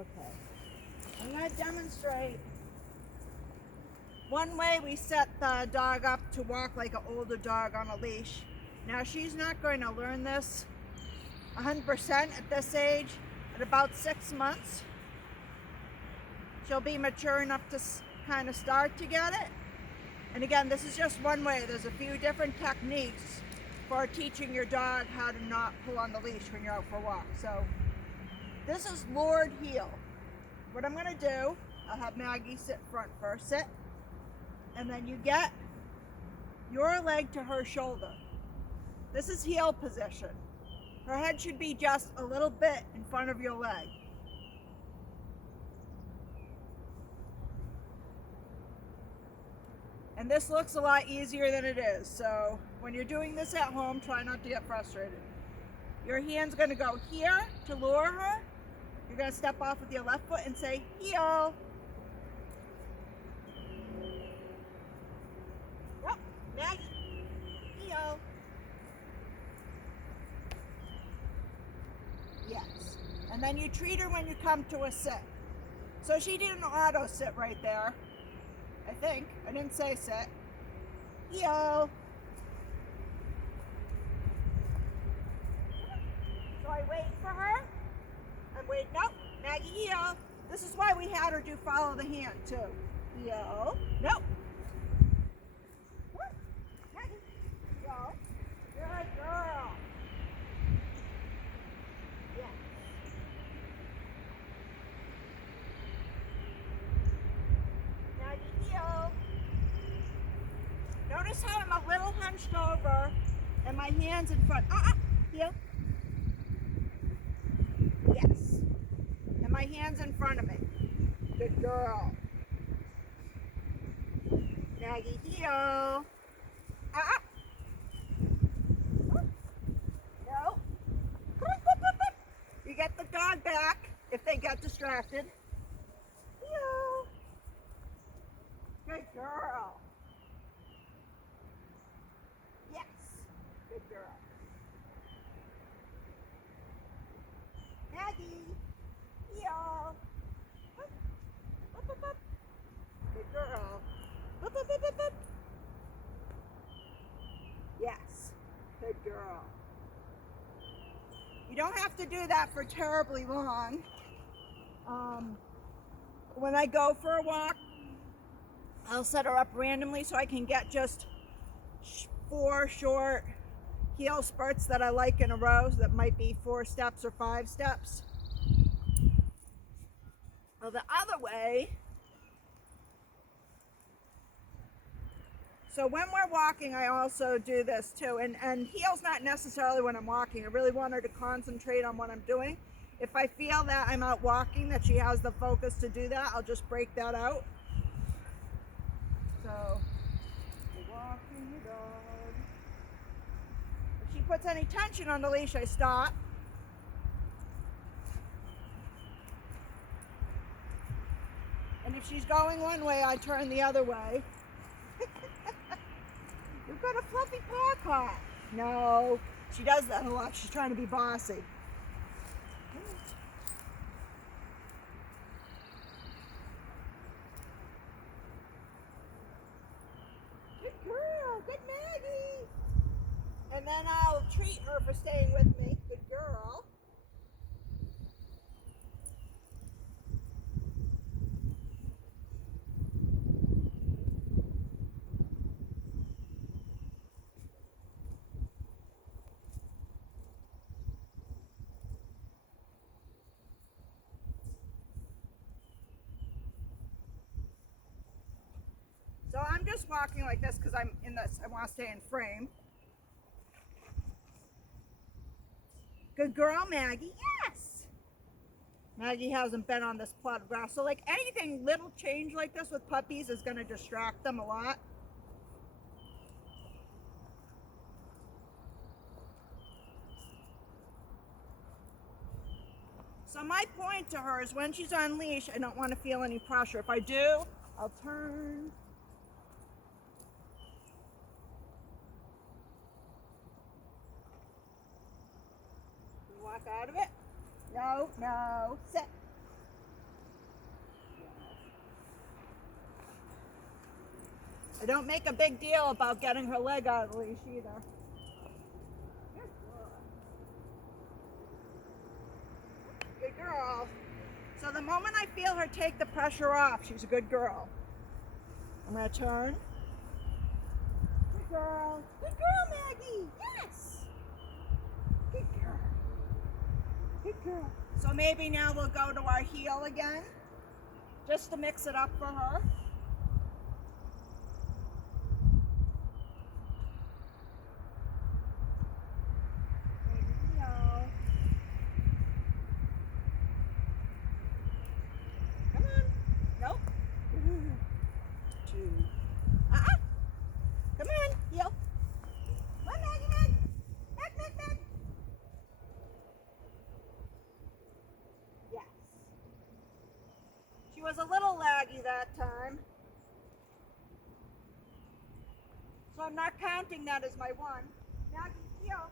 Okay. I'm going to demonstrate. One way we set the dog up to walk like an older dog on a leash. Now she's not going to learn this 100% at this age. At about 6 months, she'll be mature enough to kind of start to get it. And again, this is just one way. There's a few different techniques for teaching your dog how to not pull on the leash when you're out for a walk. So this is lured heel. What I'm going to do, I'll have Maggie sit front first, sit. And then you get your leg to her shoulder. This is heel position. Her head should be just a little bit in front of your leg. And this looks a lot easier than it is. So when you're doing this at home, try not to get frustrated. Your hand's going to go here to lure her. You're going to step off with your left foot and say heel. Yep, Maggie, heel. Yes. And then you treat her when you come to a sit. So she did an auto sit right there. I think. I didn't say sit. Heel. So I wait for her. I'm waiting. Nope. Maggie, heel. This is why we had her do follow the hand too. Heel. Nope. Maggie, heel. Good girl. Yeah. Maggie, heel. Notice how I'm a little hunched over and my hands in front. Heel. Yes. And my hands in front of me. Good girl. Maggie, heel. No. You get the dog back if they get distracted. Heel. Good girl. Yes. Good girl. Maggie. Heel. Up, up, up. Good girl. Up, up, up, up, up. Yes. Good girl. You don't have to do that for terribly long. When I go for a walk, I'll set her up randomly so I can get just 4 short heel spurts that I like in a row. That might be 4 steps or 5 steps. Well, the other way, so when we're walking, I also do this too. And heels not necessarily when I'm walking. I really want her to concentrate on what I'm doing. If I feel that I'm out walking, that she has the focus to do that, I'll just break that out. So, walking the dog. If she puts any tension on the leash, I stop. And if she's going one way, I turn the other way. You've got a fluffy paw caught. No, she does that a lot. She's trying to be bossy. Good girl, good Maggie. And then I'll treat her for staying with me. Good girl. So I'm just walking like this because I'm in this, I want to stay in frame. Good girl, Maggie. Yes. Maggie hasn't been on this plot of grass. So like anything little change like this with puppies is going to distract them a lot. So my point to her is when she's on leash, I don't want to feel any pressure. If I do, I'll turn. Walk out of it. No, no, sit. I don't make a big deal about getting her leg out of the leash either. Good girl. So the moment I feel her take the pressure off, she's a good girl. I'm going to turn. Good girl. Good girl, Maggie. Yes. Good girl. Good girl. So maybe now we'll go to our heel again, just to mix it up for her. She was a little laggy that time. So I'm not counting that as my one. Maggie, heel.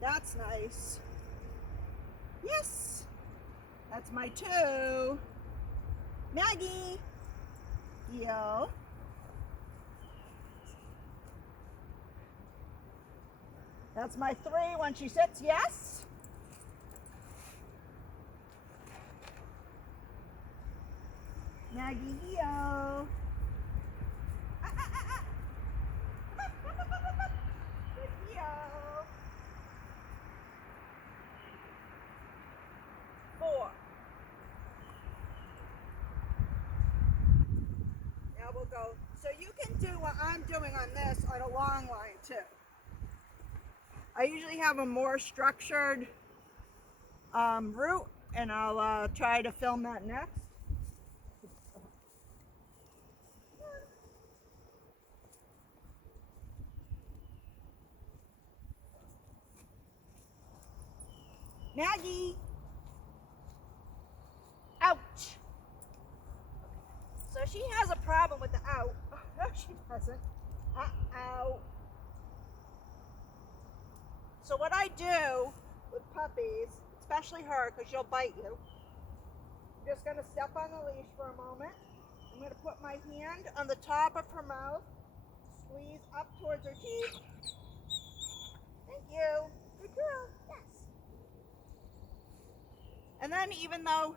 That's nice. Yes. That's my two. Maggie, heel. That's my three when she sits, yes. Maggie, heel. Good heel. 4. Now we'll go. So you can do what I'm doing on this on a long line too. I usually have a more structured route, and I'll try to film that next. Maggie! Ouch! So she has a problem with the out. Oh, no, she doesn't. Uh-oh. So what I do with puppies, especially her, because she'll bite you, I'm just going to step on the leash for a moment. I'm going to put my hand on the top of her mouth, squeeze up towards her teeth. Thank you. Good girl. Yes. And then even though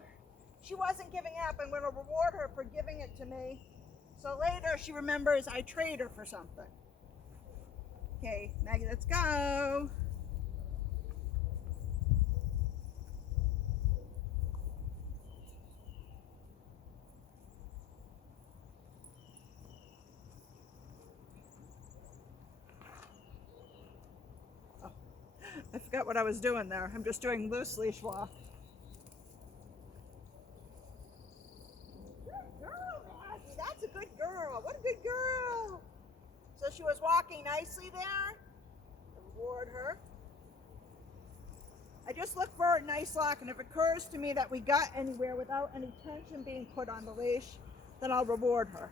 she wasn't giving up, I'm going to reward her for giving it to me. So later she remembers I trade her for something. Okay, Maggie, let's go. Oh, I forgot what I was doing there. I'm just doing loose leash walk. That's a good girl. What a good girl. So she was walking nicely there. Reward her. I just look for a nice lock, and if it occurs to me that we got anywhere without any tension being put on the leash, then I'll reward her.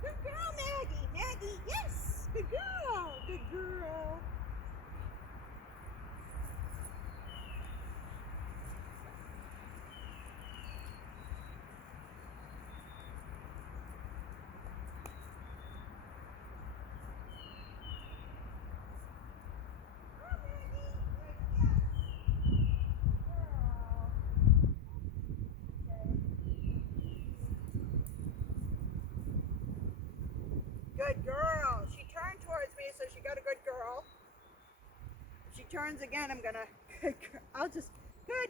Good girl, Maggie. Maggie, yes. Good girl. Good girl. Good girl. She turned towards me, so she got a good girl. If she turns again, I'm gonna, good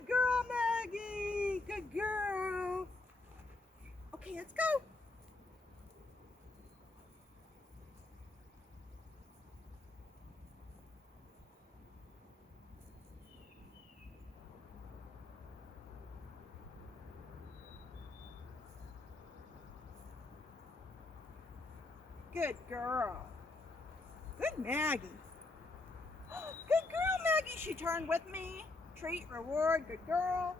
girl, Maggie, good girl. Okay, let's go. Good girl. Good Maggie. Good girl, Maggie. She turned with me. Treat, reward, good girl.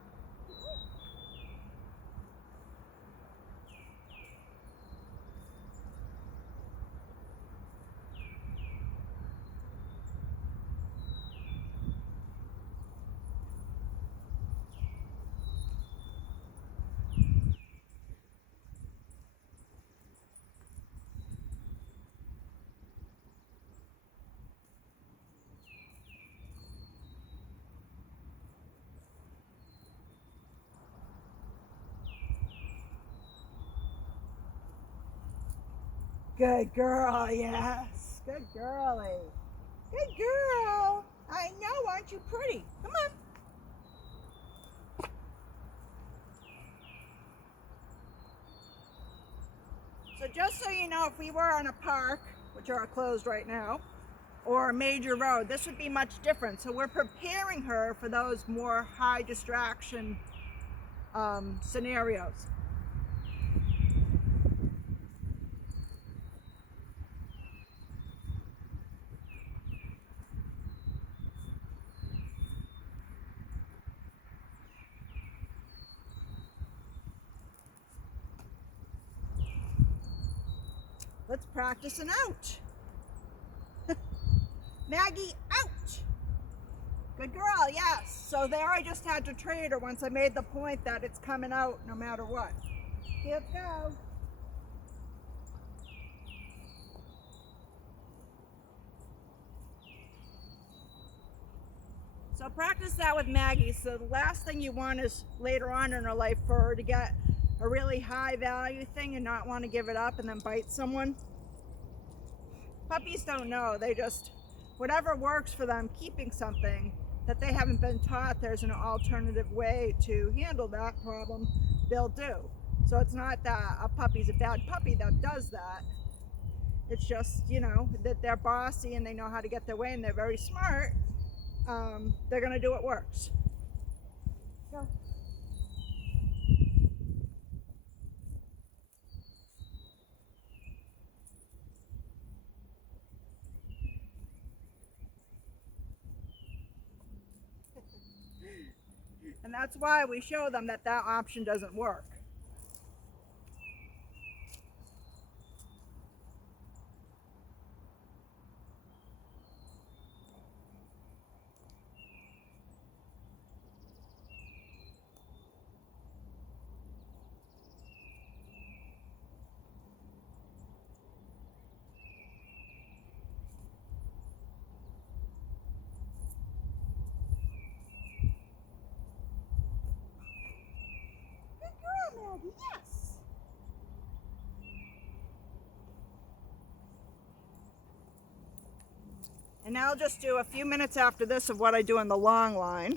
Good girl, yes. Good girlie. Good girl. I know, aren't you pretty? Come on. So just so you know, if we were on a park, which are closed right now, or a major road, this would be much different. So we're preparing her for those more high distraction scenarios. Let's practice an out. Maggie, out. Good girl, yes. So there I just had to trade her once I made the point that it's coming out no matter what. Let's go. So practice that with Maggie. So the last thing you want is later on in her life for her to get a really high value thing and not want to give it up and then bite someone. Puppies don't know. They just, whatever works for them, keeping something that they haven't been taught there's an alternative way to handle that problem, they'll do. So it's not that a puppy's a bad puppy that does that. It's just, you know, that they're bossy and they know how to get their way and they're very smart. They're going to do what works. Go. And that's why we show them that that option doesn't work. Yes. And now I'll just do a few minutes after this of what I do in the long line.